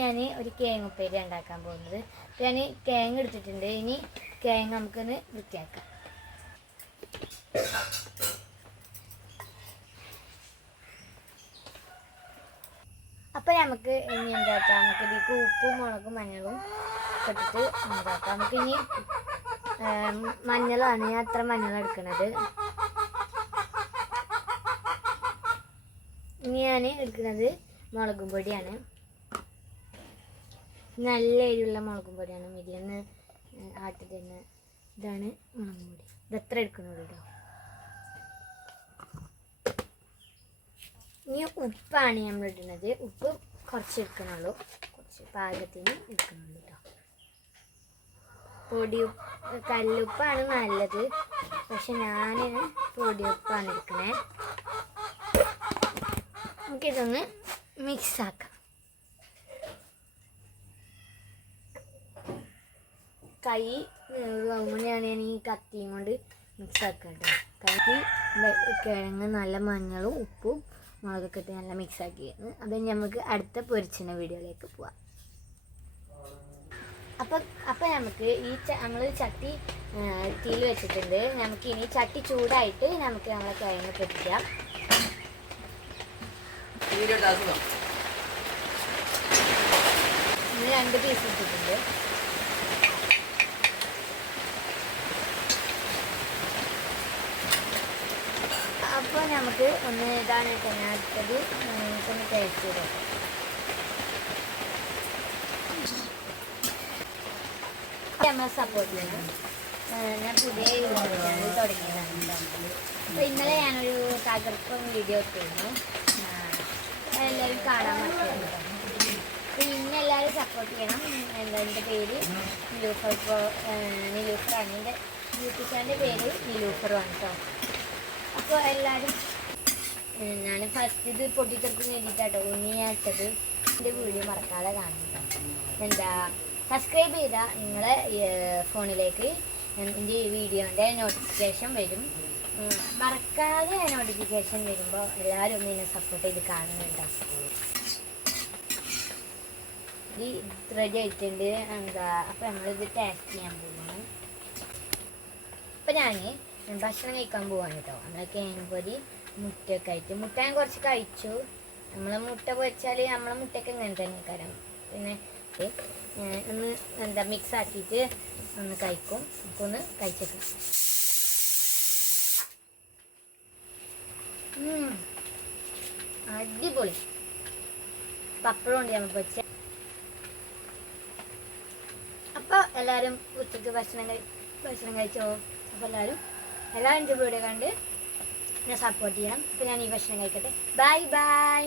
ഞാൻ ഒരു കേങ്ങ് ഉപ്പേരി ഉണ്ടാക്കാൻ പോകുന്നത്. ഞാൻ കേങ്ങ് എടുത്തിട്ടുണ്ട്. ഇനി കേങ്ങ് നമുക്കൊന്ന് വൃത്തിയാക്കാം. അപ്പം നമുക്ക് ഇനി എന്താക്കാം, നമുക്ക് ഇതിലേക്ക് ഉപ്പും മുളകും മഞ്ഞളും ഇട്ടിട്ട് ഉണ്ടാക്കാം. നമുക്കിനി മഞ്ഞളാണ് ഞാൻ അത്ര മഞ്ഞൾ എടുക്കുന്നത്. ഇനി ഞാൻ എടുക്കുന്നത് മുളകും പൊടിയാണ്. നല്ല എരിവുള്ള മുളകും പൊടിയാണ്. മില്ലിന്ന് ആട്ടി തന്നെ ഇതാണ് മുളകും പൊടി. ഇതെത്ര എടുക്കുന്നുള്ളൂ കേട്ടോ. ഇനി ഉപ്പാണ് നമ്മൾ ഇടുന്നത്. ഉപ്പ് കുറച്ച് എടുക്കണുള്ളൂ, കുറച്ച് പാകത്തിന് എടുക്കണുള്ളൂ കേട്ടോ. കല്ലുപ്പാണ് നല്ലത്, പക്ഷെ ഞാൻ പൊടിയുപ്പാണ് എടുക്കണേ. നമുക്കിതൊന്ന് മിക്സാക്കാം. കൈ അങ്ങനെയാണ് ഞാൻ ഈ കത്തിയും കൊണ്ട് മിക്സാക്കാം കേട്ടോ. കിഴങ്ങ് നല്ല മഞ്ഞളും ഉപ്പും മുളകൊക്കെ ഇട്ട് നല്ല മിക്സാക്കിയിരുന്നു. അത് നമുക്ക് അടുത്ത പൊരിച്ചിന വീഡിയോയിലേക്ക് പോവാം. അപ്പം നമുക്ക് നമ്മൾ ചട്ടി തീയിൽ വെച്ചിട്ടുണ്ട്. നമുക്ക് ഇനി ചട്ടി ചൂടായിട്ട് നമുക്ക് നമ്മളെ കിഴങ്ങ് പൊരിക്കാം. ഇന്ന് 2 പീസ് ഇട്ടിട്ടുണ്ട്. അപ്പോൾ നമുക്ക് ഒന്ന് ഇതാണ് ഞാൻ അടുത്തത് ഒന്ന് ടേസ്റ്റ് ചെയ്ത് നമ്മളെ സപ്പോർട്ട് ചെയ്യണം. ഞാൻ പുതിയ ചാനൽ തുടങ്ങിയതാണ്. അപ്പോൾ ഇന്നലെ ഞാനൊരു തകർപ്പം വീഡിയോ ഇട്ടിരുന്നു, എല്ലാവരും കാണാൻ പറ്റുന്നുണ്ട്. അപ്പോൾ ഇന്നെല്ലാവരും സപ്പോർട്ട് ചെയ്യണം. എൻ്റെ പേര് നിലൂഫറാണ്. എൻ്റെ യൂട്യൂബ് ചാനലിൻ്റെ പേര് നിലൂഫറാണ് കേട്ടോ. അപ്പോൾ എല്ലാവരും ഞാൻ ഫസ്റ്റ് ഇത് പൊട്ടിത്തെറിക്കുന്ന വേണ്ടിയിട്ടാട്ടോ ഉണ്ണിയാട്ടത്. എൻ്റെ വീഡിയോ മറക്കാതെ കാണുന്നുണ്ടോ. സബ്സ്ക്രൈബ് ചെയ്താൽ നിങ്ങളെ ഫോണിലേക്ക് എൻ്റെ വീഡിയോൻ്റെ നോട്ടിഫിക്കേഷൻ വരും. മറക്കാതെ നോട്ടിഫിക്കേഷൻ വരുമ്പോൾ എല്ലാവരും ഒന്ന് എന്നെ സപ്പോർട്ട് ചെയ്ത് കാണുന്നുണ്ടോ. ഈ റെഡി ആയിട്ടുണ്ട്. അപ്പോൾ നമ്മളിത് ടേസ്റ്റ് ചെയ്യാൻ പോകുന്നു. അപ്പോൾ ഞാൻ ഭക്ഷണം കഴിക്കാൻ പോവാണ് കേട്ടോ. നമ്മളെ കേങ്ങ് പൊരി മുട്ടയൊക്കെ ആയിട്ട് മുട്ട ഞാൻ കുറച്ച് കഴിച്ചു. നമ്മളെ മുട്ട പൊരിച്ചാൽ നമ്മളെ മുട്ടയൊക്കെ ഇങ്ങനെ തന്നെ കരം. പിന്നെ ഒന്ന് മിക്സ് ആക്കിയിട്ട് ഒന്ന് കഴിക്കും. നമുക്കൊന്ന് കഴിച്ചേക്കും. അടിപൊളി പപ്പടം ഉണ്ട് നമ്മൾ പൊരിച്ച. അപ്പോൾ എല്ലാവരും ഉച്ചയ്ക്ക് ഭക്ഷണം കഴിച്ചോ. അപ്പോൾ എല്ലാവരും എൻ്റെ വീഡിയോ കണ്ട് എന്നെ സപ്പോർട്ട് ചെയ്യണം. അപ്പോൾ ഞാൻ ഈ ഭക്ഷണം കഴിക്കട്ടെ. Bye bye.